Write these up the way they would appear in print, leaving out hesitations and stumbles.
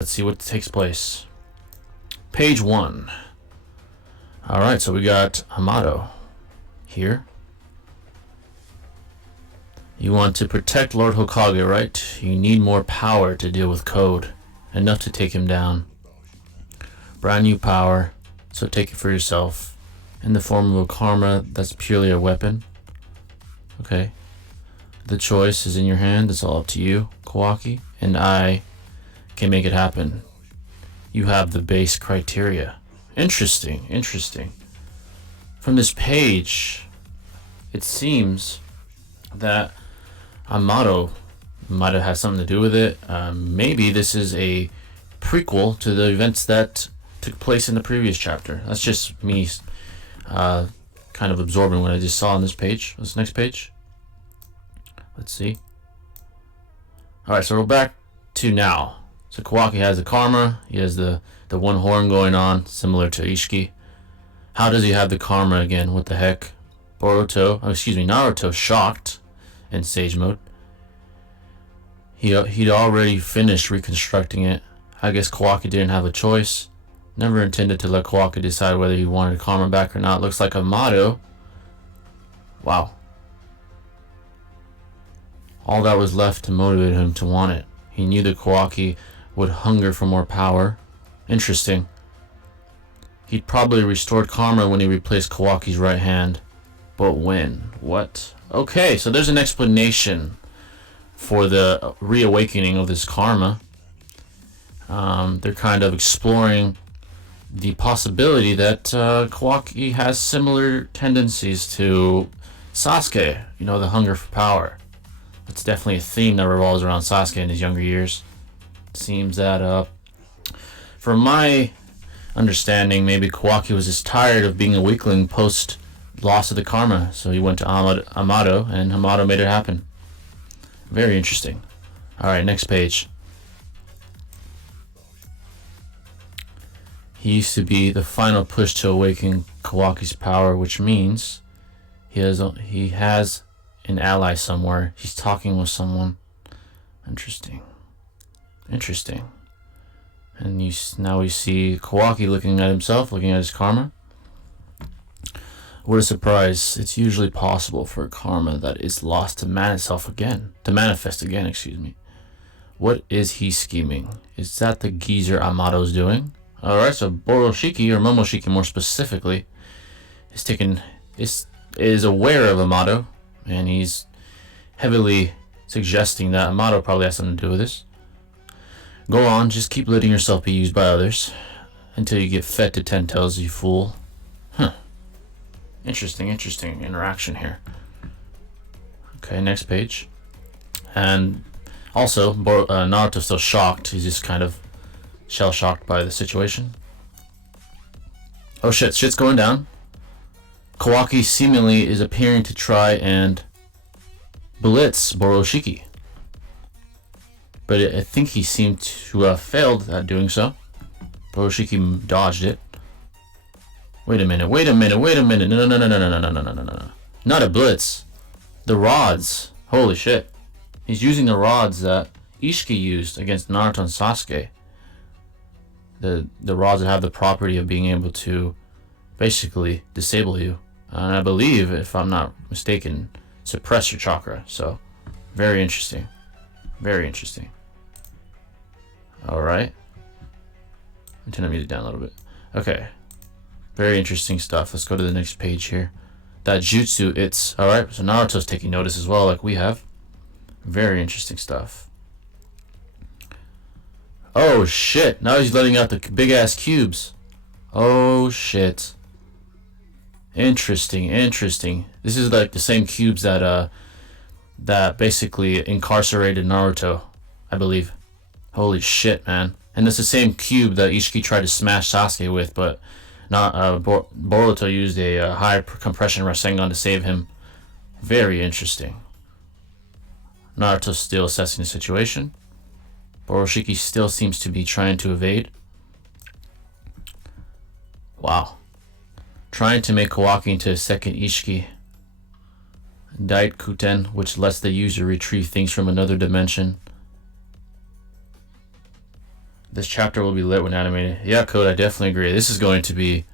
Let's see what takes place. Page 1. Alright, so we got Hamato here. You want to protect Lord Hokage, right? You need more power to deal with Code. Enough to take him down. Brand new power, so take it for yourself. In the form of a karma that's purely a weapon. Okay. The choice is in your hand. It's all up to you, Kawaki. And I can make it happen. You have the base criteria. Interesting, interesting. From this page, it seems that Hamato might have had something to do with it. Maybe this is a prequel to the events that took place in the previous chapter. That's just me kind of absorbing what I just saw on this page. This next page. Let's see. Alright, so we're back to now. So Kawaki has the karma. He has the one horn going on, similar to Ishiki. How does he have the karma again? What the heck? Naruto shocked in sage mode. He'd already finished reconstructing it. I guess Kawaki didn't have a choice. Never intended to let Kawaki decide whether he wanted karma back or not. Looks like Hamato. Wow. All that was left to motivate him to want it. He knew that Kawaki would hunger for more power. Interesting. He'd probably restored karma when he replaced Kawaki's right hand. But when? What? Okay, so there's an explanation for the reawakening of this karma. They're kind of exploring the possibility that Kawaki has similar tendencies to Sasuke. You know, the hunger for power. That's definitely a theme that revolves around Sasuke in his younger years. It seems that, from my understanding, maybe Kawaki was just tired of being a weakling post loss of the karma, so he went to Hamato, and Hamato made it happen. Very interesting. Alright, next page. He used to be the final push to awaken Kawaki's power, which means he has an ally somewhere. He's talking with someone. Interesting. Interesting. And now we see Kawaki looking at himself, looking at his karma. What a surprise. It's usually possible for a karma that is lost to manifest again, excuse me. What is he scheming? Is that the geezer Amato's doing? Alright, so Boroshiki, or Momoshiki more specifically, is aware of Hamato, and he's heavily suggesting that Hamato probably has something to do with this. Go on, just keep letting yourself be used by others until you get fed to 10 tails, you fool. Huh. Interesting interaction here. Okay, next page. And also, Naruto's still shocked. He's just kind of shell-shocked by the situation. Oh shit, shit's going down. Kawaki seemingly is appearing to try and blitz Boroshiki. But I think he seemed to have failed at doing so. Boroshiki dodged it. Wait a minute. No. Not a blitz. The rods. Holy shit. He's using the rods that Ishiki used against Naruto and Sasuke. The rods that have the property of being able to basically disable you. And I believe, if I'm not mistaken, suppress your chakra. So, very interesting. Very interesting. Alright. I'm turning the music down a little bit. Okay. Very interesting stuff. Let's go to the next page here. That jutsu, it's... Alright, so Naruto's taking notice as well, like we have. Very interesting stuff. Oh, shit. Now he's letting out the big-ass cubes. Oh, shit. Interesting. This is like the same cubes that basically incarcerated Naruto, I believe. Holy shit, man. And it's the same cube that Ishiki tried to smash Sasuke with, but Boruto used a high compression Rasengan to save him. Very interesting. Naruto's still assessing the situation. Boroshiki still seems to be trying to evade. Wow. Trying to make Kawaki into a second Ishiki. Daikuten, which lets the user retrieve things from another dimension. This chapter will be lit when animated. Yeah, Code, I definitely agree. This is going to be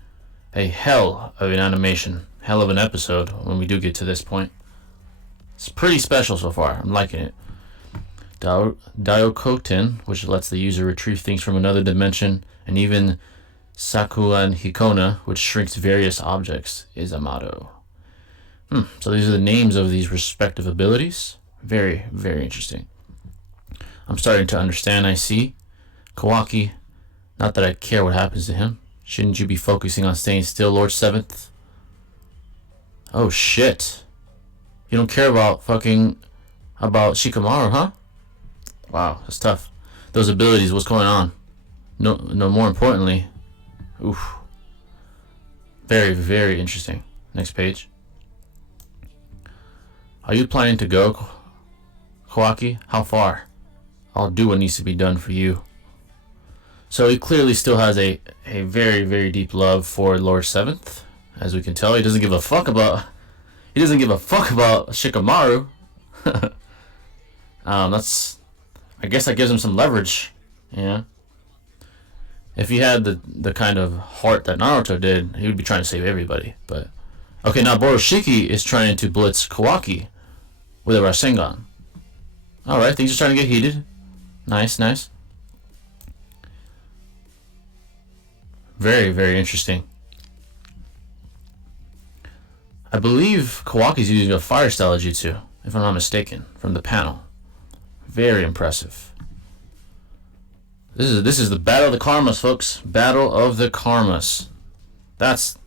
a hell of an animation, hell of an episode when we do get to this point. It's pretty special so far. I'm liking it. Daiokoten, which lets the user retrieve things from another dimension, and even Sakuan Hikona, which shrinks various objects, is a motto. So these are the names of these respective abilities. Very, very interesting. I'm starting to understand, I see. Kawaki, not that I care what happens to him. Shouldn't you be focusing on staying still, Lord Seventh? Oh shit. You don't care about Shikamaru, huh? Wow, that's tough. Those abilities, what's going on? No, more importantly. Oof. Very, very interesting. Next page. Are you planning to go, Kawaki? How far? I'll do what needs to be done for you. So he clearly still has a very, very deep love for Lord Seventh. As we can tell, he doesn't give a fuck about Shikamaru. I guess that gives him some leverage. Yeah. If he had the kind of heart that Naruto did, he would be trying to save everybody. But okay, now Boroshiki is trying to blitz Kawaki with a Rasengan. Alright, things are starting to get heated. Nice, nice. Very, very interesting. I believe Kawaki's using a fire style jutsu, if I'm not mistaken, from the panel. Very impressive. This is the Battle of the Karmas, folks. Battle of the Karmas. That's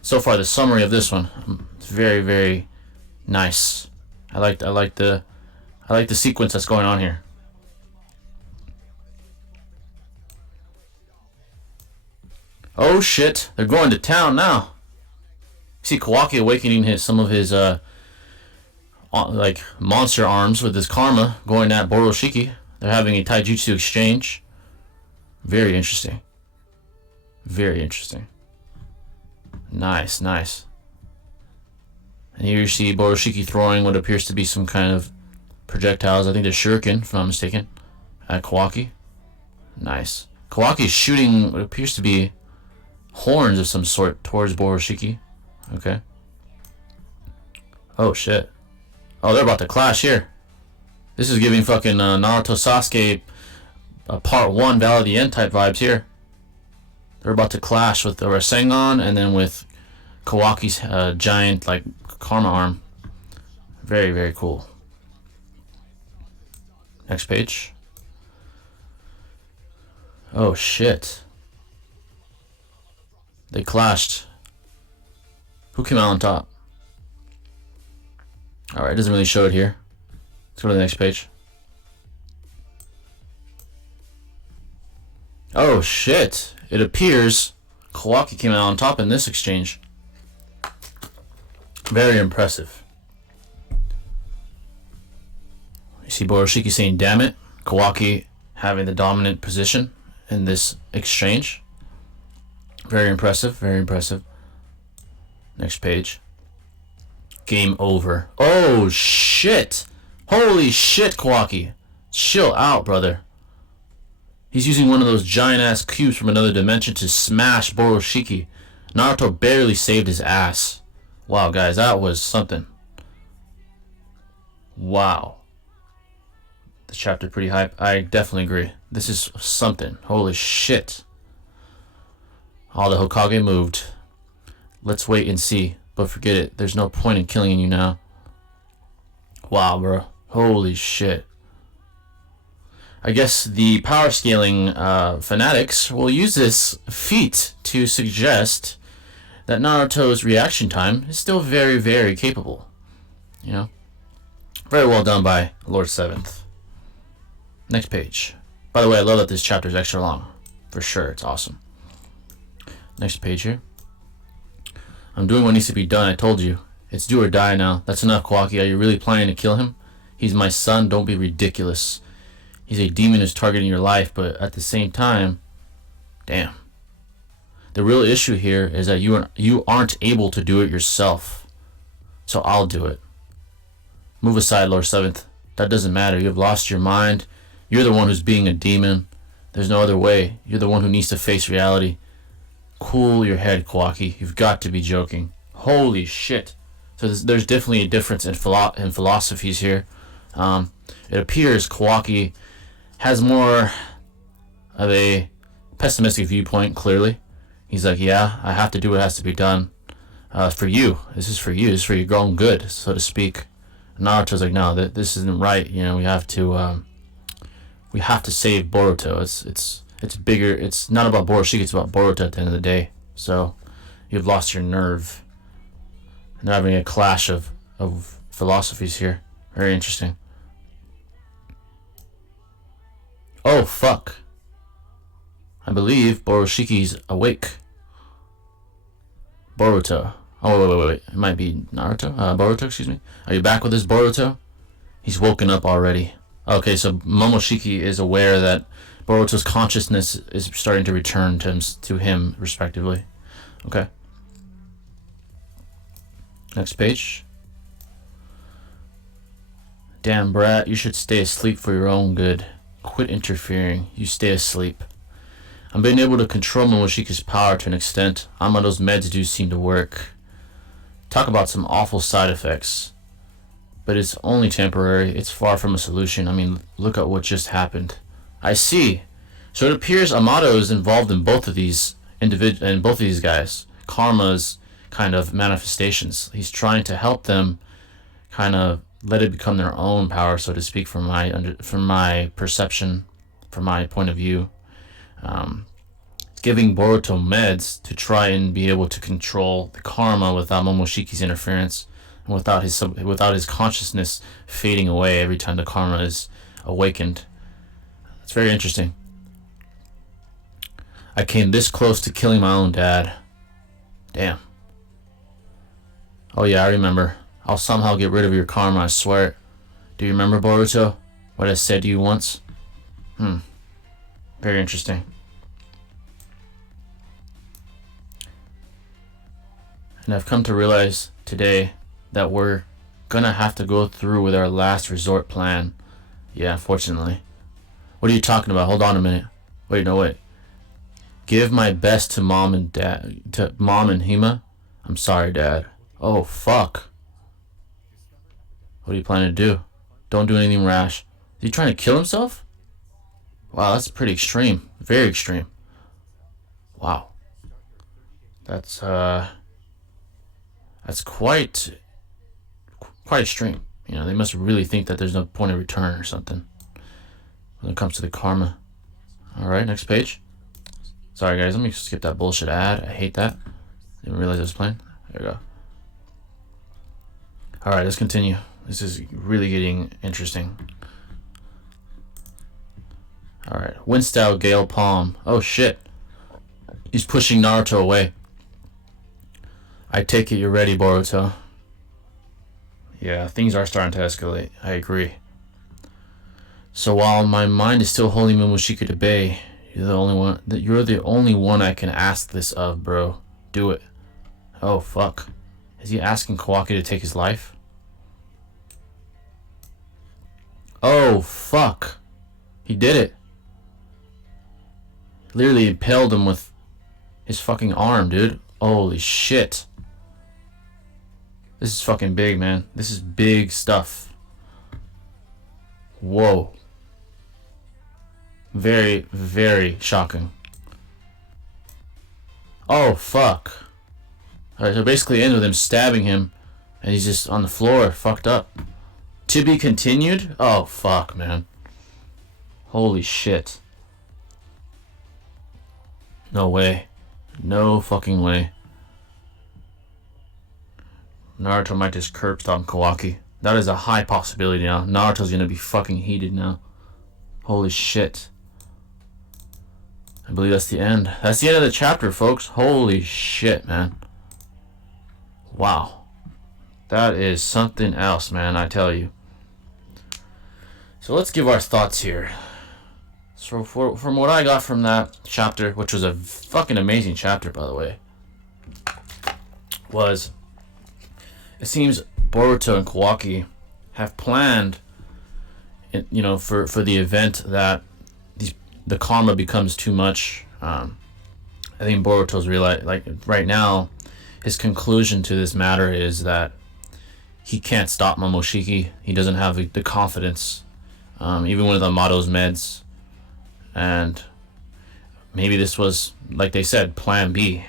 so far the summary of this one. It's very, very nice. I like the sequence that's going on here. Oh shit! They're going to town now. See Kawaki awakening some of his like monster arms with his karma, going at Boroshiki. They're having a taijutsu exchange. Very interesting. Very interesting. Nice, nice. And here you see Boroshiki throwing what appears to be some kind of projectiles. I think they're shuriken, if I'm not mistaken, at Kawaki. Nice. Kawaki's shooting what appears to be horns of some sort towards Boroshiki. Okay. Oh shit. Oh, they're about to clash here. This is giving fucking Naruto Sasuke part 1 Valley of the End type vibes here. They're about to clash with the Rasengan and then with Kawaki's giant like karma arm. Very, very cool. Next page. Oh shit. They clashed. Who came out on top? Alright, it doesn't really show it here. Let's go to the next page. Oh shit. It appears Kawaki came out on top in this exchange. Very impressive. You see Boroshiki saying damn it. Kawaki having the dominant position in this exchange. Very impressive, very impressive. Next page. Game over. Oh shit! Holy shit, Kawaki! Chill out, brother. He's using one of those giant ass cubes from another dimension to smash Boroshiki. Naruto barely saved his ass. Wow, guys, that was something. Wow. This chapter pretty hype. I definitely agree. This is something. Holy shit. All the Hokage moved. Let's wait and see. But forget it. There's no point in killing you now. Wow, bro. Holy shit. I guess the power scaling fanatics will use this feat to suggest that Naruto's reaction time is still very, very capable. You know? Very well done by Lord Seventh. Next page. By the way, I love that this chapter is extra long. For sure, it's awesome. Next page here. I'm doing what needs to be done, I told you. It's do or die now. That's enough, Kawaki. Are you really planning to kill him? He's my son, don't be ridiculous. He's a demon who's targeting your life, but at the same time, damn. The real issue here is that you aren't able to do it yourself. So I'll do it. Move aside, Lord Seventh. That doesn't matter. You have lost your mind. You're the one who's being a demon. There's no other way. You're the one who needs to face reality. Cool your head, Kawaki. You've got to be joking. Holy shit. So there's definitely a difference in philosophies here. It appears Kawaki has more of a pessimistic viewpoint, clearly. He's like, yeah, I have to do what has to be done. For you. This is for you. This is for your own good, so to speak. Naruto's like, no, this isn't right. You know, we have to save Boruto. It's bigger. It's not about Boroshiki. It's about Boruto at the end of the day. So you've lost your nerve. And they're having a clash of philosophies here. Very interesting. Oh fuck! I believe Boroshiki's awake. Boruto. Oh, wait. It might be Naruto? Boruto, excuse me. Are you back with this, Boruto? He's woken up already. Okay, so Momoshiki is aware that Boruto's consciousness is starting to return to him, respectively. Okay. Next page. Damn, brat, you should stay asleep for your own good. Quit interfering. You stay asleep. I'm being able to control Momoshiki's power to an extent. Amado's meds do seem to work. Talk about some awful side effects. But it's only temporary. It's far from a solution. I mean, look at what just happened. I see. So it appears Amado is involved in both of these guys. Karma's kind of manifestations. He's trying to help them kind of let it become their own power, so to speak, from my perception, from my point of view. Giving Boruto meds to try and be able to control the karma without Momoshiki's interference and without his consciousness fading away every time the karma is awakened. It's very interesting. I came this close to killing my own dad. Damn. Oh yeah, I remember. I'll somehow get rid of your karma, I swear. Do you remember, Boruto? What I said to you once? Very interesting. And I've come to realize today that we're gonna have to go through with our last resort plan. Yeah, unfortunately. What are you talking about? Hold on a minute. Wait. Give my best to mom and dad. To mom and Hima? I'm sorry, Dad. Oh, fuck. What are you planning to do? Don't do anything rash. Is he trying to kill himself? Wow, that's pretty extreme. Very extreme. Wow. That's quite extreme. You know, they must really think that there's no point of return or something when it comes to the karma. Alright, next page. Sorry guys, let me skip that bullshit ad. I hate that. Didn't realize I was playing. There we go. Alright, let's continue. This is really getting interesting. Alright, wind style Gale Palm. Oh shit. He's pushing Naruto away. I take it you're ready, Boruto. Yeah, things are starting to escalate. I agree. So while my mind is still holding Momoshiki to bay, you're the only one I can ask this of, bro. Do it. Oh fuck. Is he asking Kawaki to take his life? Oh fuck. He did it. Literally impaled him with his fucking arm, dude. Holy shit. This is fucking big, man. This is big stuff. Whoa. Very, very shocking. Oh, fuck. Alright, so basically it ends with him stabbing him, and he's just on the floor, fucked up. To be continued? Oh, fuck, man. Holy shit. No way. No fucking way. Naruto might just curb stomp Kawaki. That is a high possibility now. Naruto's gonna be fucking heated now. Holy shit. I believe that's the end. That's the end of the chapter, folks. Holy shit, man. Wow. That is something else, man, I tell you. So let's give our thoughts here. So from what I got from that chapter, which was a fucking amazing chapter, by the way, was it seems Boruto and Kawaki have planned, you know, for the event that the karma becomes too much. I think Boruto's realized, like right now, his conclusion to this matter is that he can't stop Momoshiki. He doesn't have the confidence, even with Amato's meds, and maybe this was, like they said, Plan B.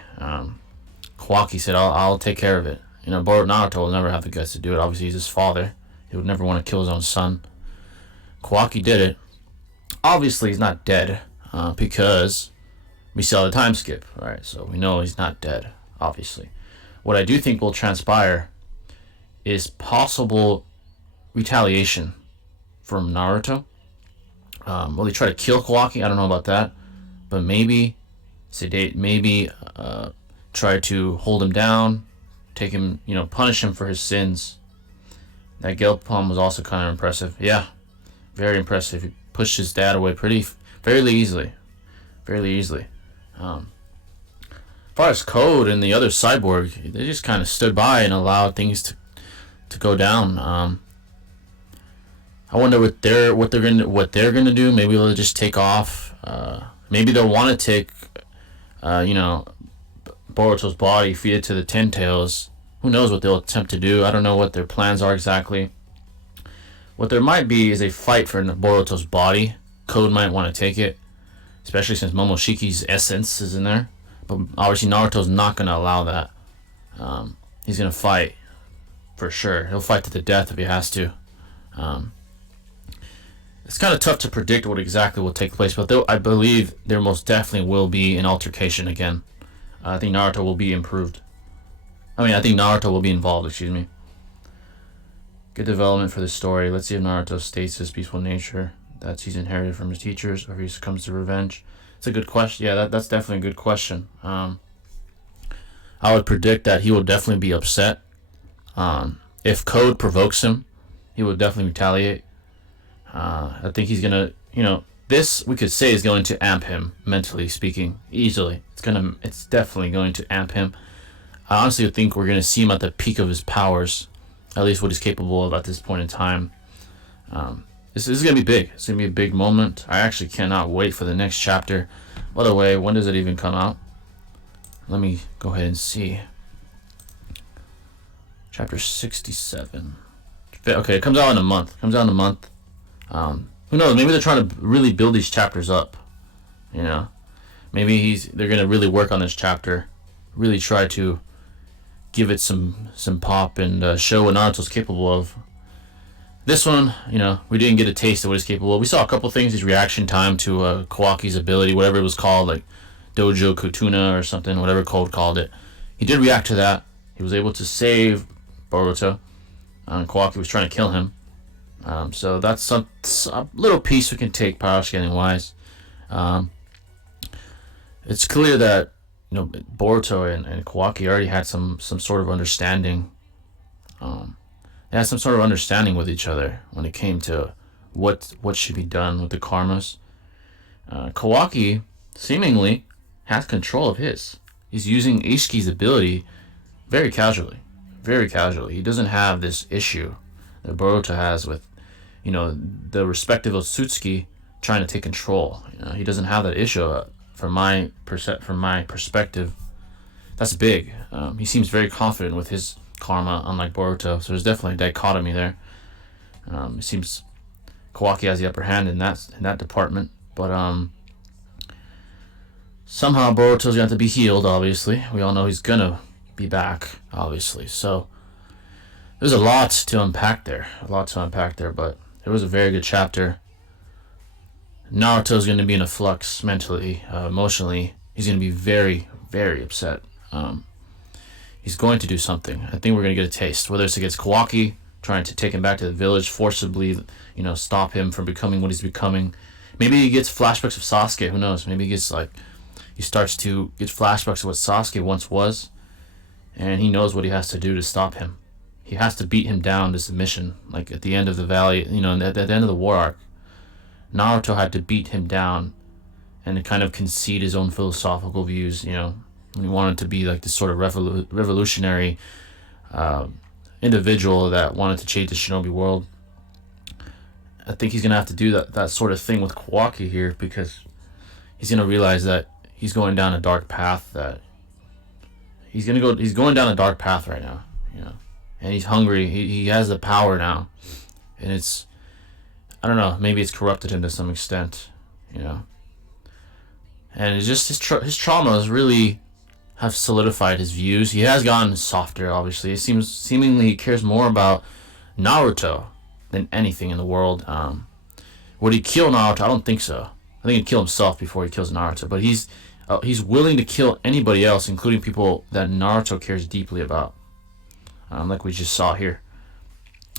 Kawaki said, "I'll take care of it." Naruto will never have the guts to do it. Obviously, he's his father. He would never want to kill his own son. Kawaki did it. Obviously, he's not dead because we saw the time skip, right? So we know he's not dead, obviously. What I do think will transpire is possible retaliation from Naruto. Will they try to kill Kawaki? I don't know about that. But maybe sedate, maybe try to hold him down, take him, punish him for his sins. That guilt poem was also kind of impressive. Yeah, very impressive. He pushed his dad away fairly easily. As far as Code and the other cyborg, they just kind of stood by and allowed things to go down. I wonder what they're gonna do. Maybe they'll just take off. Maybe they'll want to take, Boruto's body, feed it to the Ten Tails. Who knows what they'll attempt to do? I don't know what their plans are exactly. What there might be is a fight for Boruto's body. Code might want to take it, especially since Momoshiki's essence is in there. But obviously Naruto's not going to allow that. He's going to fight, for sure. He'll fight to the death if he has to. It's kind of tough to predict what exactly will take place, but I believe there most definitely will be an altercation again. I think Naruto will be improved. I think Naruto will be involved, excuse me. Good development for the story. Let's see if Naruto states his peaceful nature that he's inherited from his teachers, or if he succumbs to revenge. It's a good question. Yeah, that's definitely a good question. I would predict that he will definitely be upset. If Code provokes him, he will definitely retaliate. I think he's gonna, this we could say is going to amp him, mentally speaking, easily. It's definitely going to amp him. I honestly think we're gonna see him at the peak of his powers, at least what he's capable of at this point in time. This is gonna be big. It's gonna be a big moment. I actually cannot wait for the next chapter. By the way, when does it even come out? Let me go ahead and see. Chapter 67. Okay, it comes out in a month. Who knows? Maybe they're trying to really build these chapters up. Maybe they're gonna really work on this chapter, really try to give it some pop and show what Naruto's capable of. This one, we didn't get a taste of what he's capable of. We saw a couple things. His reaction time to Kawaki's ability, whatever it was called, like Dojo Kutuna or something, whatever Code called it. He did react to that. He was able to save Boruto. Kawaki was trying to kill him. So that's a little piece we can take power scaling wise. It's clear that Boruto and Kawaki already had some sort of understanding. They had some sort of understanding with each other when it came to what should be done with the karmas. Kawaki seemingly has control of his. He's using Ishiki's ability very casually. He doesn't have this issue that Boruto has with, the respective Otsutsuki trying to take control. He doesn't have that issue. From my perspective, that's big. He seems very confident with his karma, unlike Boruto. So there's definitely a dichotomy there. It seems Kawaki has the upper hand in that department, but somehow Boruto's got to be healed. Obviously, we all know he's gonna be back. Obviously, so there's a lot to unpack there. But it was a very good chapter. Naruto's going to be in a flux mentally, emotionally. He's going to be very, very upset. He's going to do something. I think we're going to get a taste. Whether it's against Kawaki, trying to take him back to the village, forcibly, stop him from becoming what he's becoming. Maybe he gets flashbacks of Sasuke. Who knows? Maybe he starts to get flashbacks of what Sasuke once was, and he knows what he has to do to stop him. He has to beat him down to submission, like at the end of the valley, at the end of the war arc. Naruto had to beat him down and to kind of concede his own philosophical views, when he wanted to be like this sort of revolutionary individual that wanted to change the shinobi world. I think he's going to have to do that sort of thing with Kawaki here, because he's gonna realize that he's going down a dark path. That he's going down a dark path right now. You know, and he's hungry. He has the power now, and it's, I don't know, maybe it's corrupted him to some extent. You know, and it's just his traumas really have solidified his views. He has gotten softer. Obviously, it seemingly he cares more about Naruto than anything in the world. Would he kill Naruto? I don't think so. I think he'd kill himself before he kills Naruto. But he's willing to kill anybody else, including people that Naruto cares deeply about. Like we just saw here.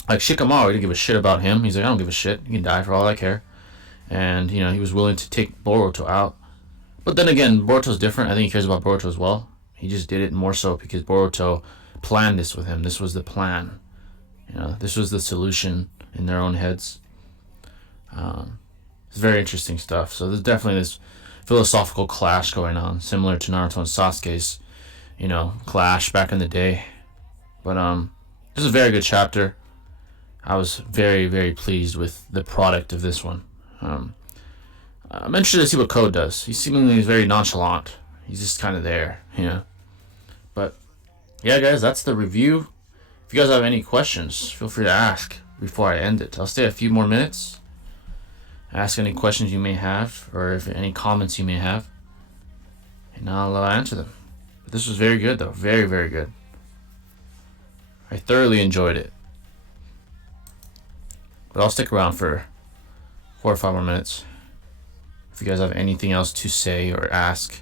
Like Shikamaru, he didn't give a shit about him. He's like, I don't give a shit. He can die for all I care. And, you know, he was willing to take Boruto out. But then again, Boruto's different. I think he cares about Boruto as well. He just did it more so because Boruto planned this with him. This was the plan. You know, this was the solution in their own heads. It's very interesting stuff. So there's definitely this philosophical clash going on, similar to Naruto and Sasuke's, you know, clash back in the day. But this is a very good chapter. I was very, very pleased with the product of this one. I'm interested to see what Code does. He seemingly is very nonchalant. He's just kind of there, you know. But yeah, guys, that's the review. If you guys have any questions, feel free to ask before I end it. I'll stay a few more minutes. Ask any questions you may have, or if any comments you may have, and I'll answer them. But this was very good, though. Very, very good. I thoroughly enjoyed it. But I'll stick around for 4 or 5 more minutes. If you guys have anything else to say or ask.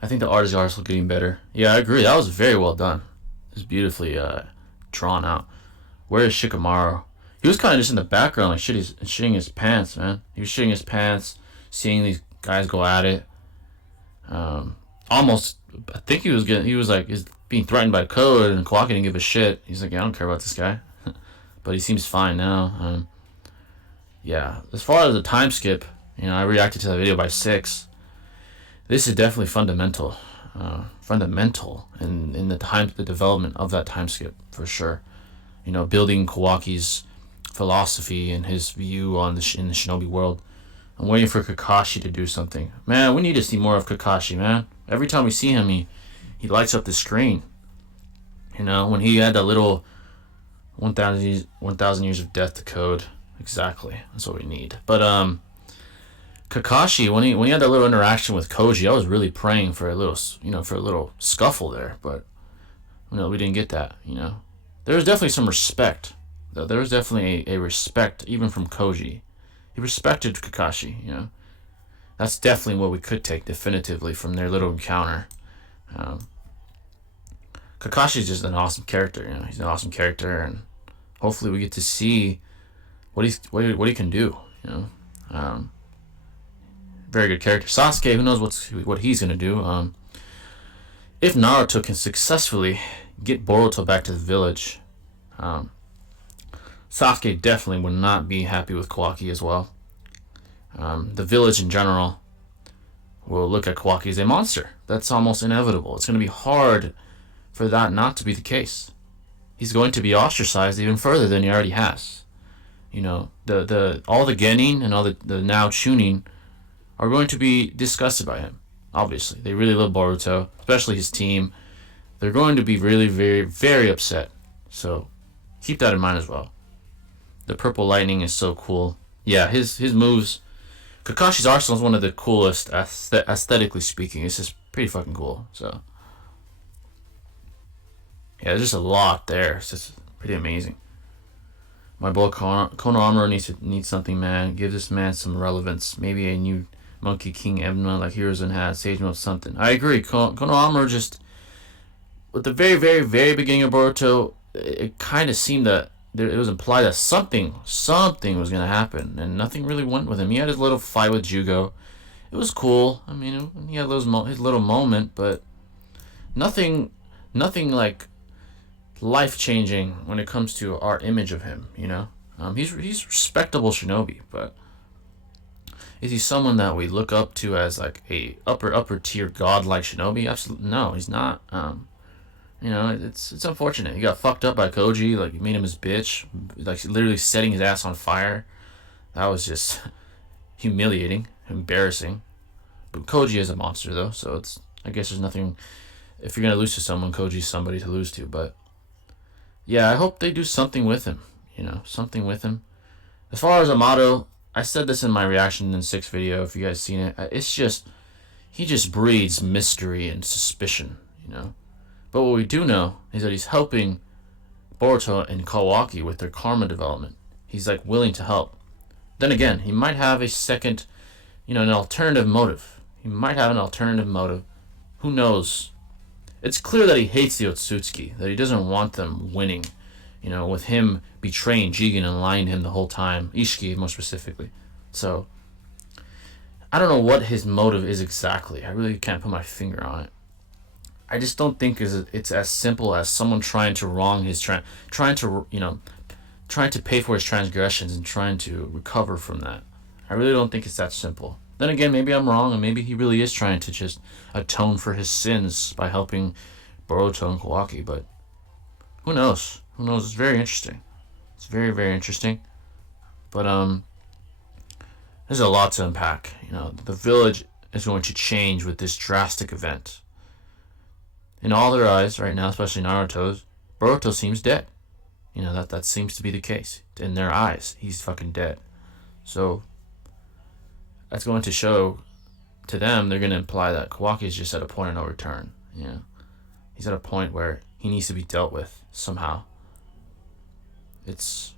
I think the art is also getting better. Yeah, I agree. That was very well done. It was beautifully drawn out. Where is Shikamaru? He was kind of just in the background, like shitting his pants, man. He was shitting his pants, seeing these guys go at it. Almost, I think he was being threatened by Code, and Kawaki didn't give a shit. He's like, yeah, I don't care about this guy. But he seems fine now. Yeah, as far as the time skip, you know, I reacted to that video by 6. This is definitely fundamental in the development of that time skip, for sure. You know, building Kawaki's philosophy and his view on in the Shinobi world. I'm waiting for Kakashi to do something. Man, we need to see more of Kakashi, man. Every time we see him, he lights up the screen. You know, when he had that little 1,000 years of death to Code. Exactly, that's what we need. But Kakashi, when he had that little interaction with Koji, I was really praying for a little scuffle there, but you know, we didn't get that. You know, there was definitely some respect, though. There was definitely a respect even from Koji. He respected Kakashi. You know, that's definitely what we could take definitively from their little encounter. Kakashi's just an awesome character. You know, he's an awesome character, and hopefully we get to see what he can do. You know. Very good character. Sasuke, who knows what he's gonna do. If Naruto can successfully get Boruto back to the village, Sasuke definitely would not be happy with Kawaki as well. The village in general will look at Kawaki as a monster. That's almost inevitable. It's gonna be hard for that not to be the case. He's going to be ostracized even further than he already has. You know, all the Genin and all the now Chunin are going to be disgusted by him. Obviously, they really love Boruto, especially his team. They're going to be really very, very upset. So keep that in mind as well. The purple lightning is so cool. Yeah, his moves. Kakashi's arsenal is one of the coolest, aesthetically speaking. It's just pretty fucking cool. So yeah, there's just a lot there. It's just pretty amazing. My boy Konohamaru needs something, man. Give this man some relevance. Maybe a new Monkey King Ebma like Hiruzen had, Sage Mode something. I agree. Konohamaru just, with the very, very, very beginning of Boruto, it kind of seemed that it was implied that something was going to happen, and nothing really went with him. He had his little fight with Jugo. It was cool. I mean, he had his little moment, but nothing like life-changing when it comes to our image of him, you know? He's respectable shinobi, but is he someone that we look up to as like a upper tier godlike shinobi? Absolutely no, he's not. You know, it's unfortunate. He got fucked up by Koji. Like, he made him his bitch. Like, literally setting his ass on fire. That was just humiliating, embarrassing. But Koji is a monster, though, so it's. I guess there's nothing. If you're gonna lose to someone, Koji's somebody to lose to. But yeah, I hope they do something with him. You know, something with him. As far as Amato, I said this in my reaction in 6 video. If you guys seen it, it's just he just breeds mystery and suspicion. You know. But what we do know is that he's helping Boruto and Kawaki with their karma development. He's like willing to help. Then again, he might have a second, you know, an alternative motive. He might have an alternative motive. Who knows? It's clear that he hates the Otsutsuki, that he doesn't want them winning. You know, with him betraying Jigen and lying to him the whole time. Ishiki, more specifically. So, I don't know what his motive is exactly. I really can't put my finger on it. I just don't think it's as simple as someone trying to wrong his trying to pay for his transgressions and trying to recover from that. I really don't think it's that simple. Then again, maybe I'm wrong, and maybe he really is trying to just atone for his sins by helping Boruto and Kawaki. But who knows? Who knows? It's very interesting. It's very, very interesting. But there's a lot to unpack. You know, the village is going to change with this drastic event. In all their eyes right now, especially Naruto's, Boruto seems dead. You know, that seems to be the case. In their eyes, he's fucking dead. So, that's going to show to them, they're going to imply that Kawaki is just at a point of no return. You know, he's at a point where he needs to be dealt with somehow. That's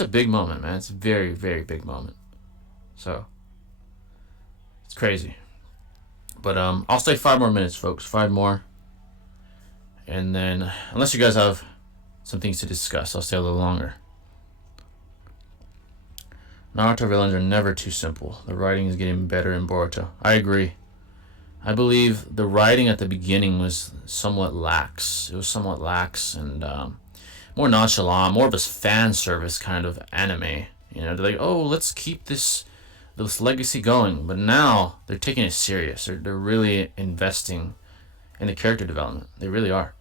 a big moment, man. It's a very, very big moment. So, it's crazy. But I'll stay 5 more minutes, folks. 5 more. And then, unless you guys have some things to discuss, I'll stay a little longer. Naruto villains are never too simple. The writing is getting better in Boruto. I agree. I believe the writing at the beginning was somewhat lax. It was somewhat lax and more nonchalant, more of a fan service kind of anime. You know, they're like, oh, let's keep this legacy going. But now they're taking it serious. They're really investing in the character development. They really are.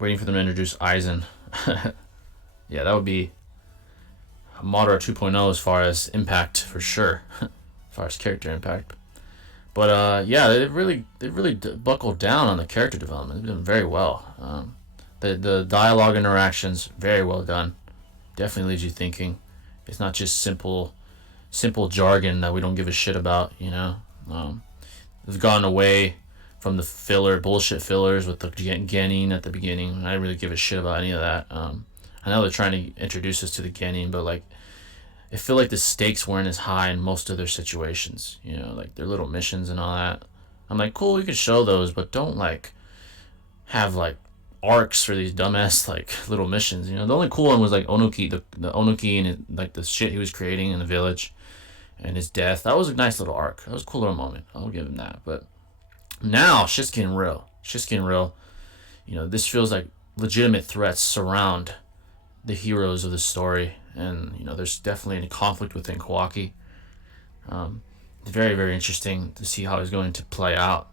Waiting for them to introduce Aizen. Yeah, that would be a Madara 2.0 as far as impact, for sure. As far as character impact. But yeah, they've really buckled down on the character development. They've done very well. The dialogue interactions, very well done. Definitely leaves you thinking. It's not just simple jargon that we don't give a shit about, you know. They've gone away from the bullshit fillers with the Genin at the beginning. I didn't really give a shit about any of that. I know they're trying to introduce us to the Genin, but like, I feel like the stakes weren't as high in most of their situations. You know, like their little missions and all that. I'm like, cool, you can show those, but don't like have like arcs for these dumbass like little missions. You know, the only cool one was like Onuki, the Onuki and like the shit he was creating in the village, and his death. That was a nice little arc. That was a cool little moment. I'll give him that. But now shit's getting real. You know, this feels like legitimate threats surround the heroes of the story, and you know, there's definitely a conflict within Kawaki. It's very, very interesting to see how it's going to play out,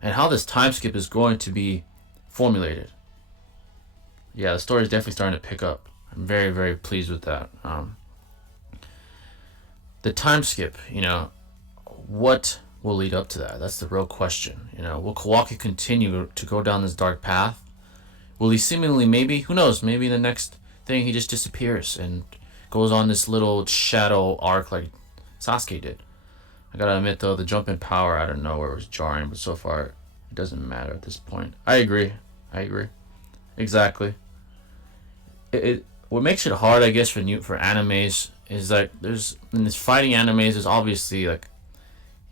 and how this time skip is going to be formulated. Yeah, the story is definitely starting to pick up. I'm very, very pleased with that. The time skip, you know, what will lead up to that? That's the real question. You know, will Kawaki continue to go down this dark path? Will he seemingly, maybe, who knows, maybe the next thing he just disappears and goes on this little shadow arc like Sasuke did. I gotta admit though, the jump in power out of nowhere was jarring, but so far it doesn't matter at this point. I agree. Exactly. What makes it hard, I guess, for animes is like there's in this fighting animes there's obviously like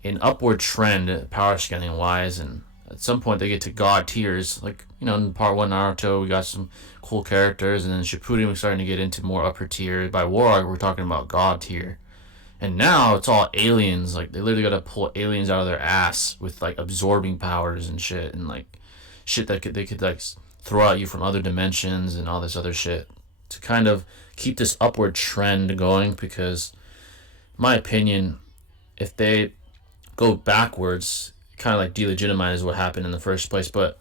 an upward trend power scaling wise, and at some point they get to god tiers. Like, you know, in part 1 Naruto we got some cool characters, and then Shippuden we're starting to get into more upper tier. By War Arc we're talking about god tier, and now it's all aliens. Like, they literally gotta pull aliens out of their ass with like absorbing powers and shit, and like shit that they could like throw at you from other dimensions and all this other shit to kind of keep this upward trend going. Because in my opinion, if they go backwards, kind of like delegitimizes what happened in the first place. But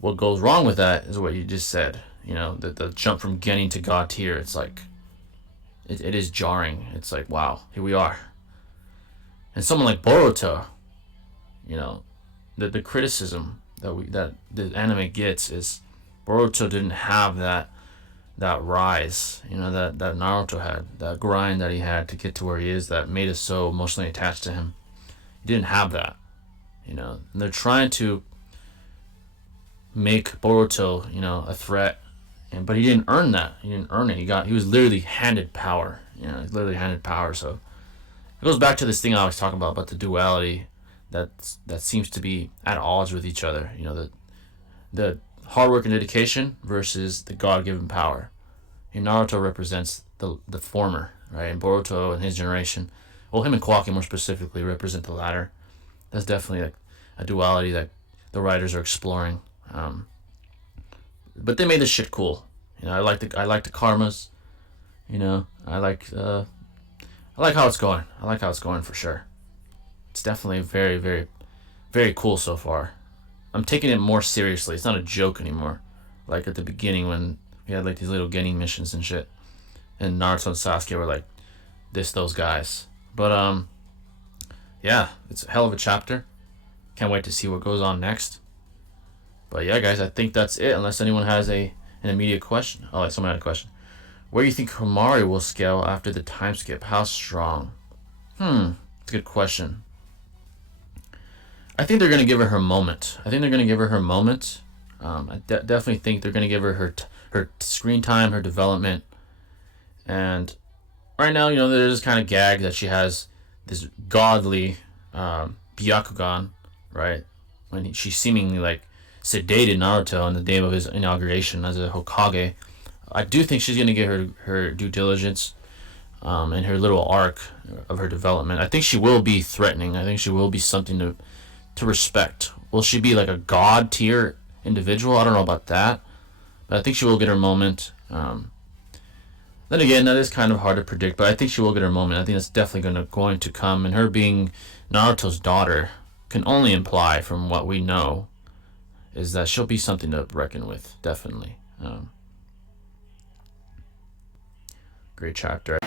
what goes wrong with that is what you just said. You know, the jump from Genin to God tier. It's like it is jarring. It's like, wow, here we are. And someone like Boruto, you know, the criticism that the anime gets is Boruto didn't have that rise, you know, that Naruto had, that grind that he had to get to where he is, that made us so emotionally attached to him. He didn't have that, you know. And they're trying to make Boruto, you know, a threat, but he didn't earn that. He didn't earn it. He was literally handed power. You know, he's literally handed power. So it goes back to this thing I was talking about the duality that seems to be at odds with each other. You know, the hard work and dedication versus the God-given power. And Naruto represents the former, right? And Boruto and his generation, well, him and Kwaki more specifically, represent the latter. That's definitely a duality that the writers are exploring. But they made this shit cool. You know, I like the karmas. You know, I like how it's going. I like how it's going for sure. It's definitely very, very, very cool so far. I'm taking it more seriously. It's not a joke anymore. Like at the beginning when we had like these little Genin missions and shit, and Naruto and Sasuke were like those guys. But yeah, it's a hell of a chapter. Can't wait to see what goes on next. But yeah, guys, I think that's it. Unless anyone has an immediate question. Oh, someone had a question. Where do you think Himari will scale after the time skip? How strong? It's a good question. I think they're gonna give her moment. I definitely think they're gonna give her her screen time, her development, and right now, you know, there's this kind of gag that she has this godly Byakugan, right? When she seemingly like sedated Naruto on the day of his inauguration as a Hokage. I do think she's gonna get her due diligence and her little arc of her development. I think she will be threatening. I think she will be something to respect. Will she be like a god tier individual? I don't know about that, but I think she will get her moment. Then again, that is kind of hard to predict, but I think she will get her moment. I think that's definitely going to come, and her being Naruto's daughter can only imply, from what we know, is that she'll be something to reckon with, definitely. Great chapter.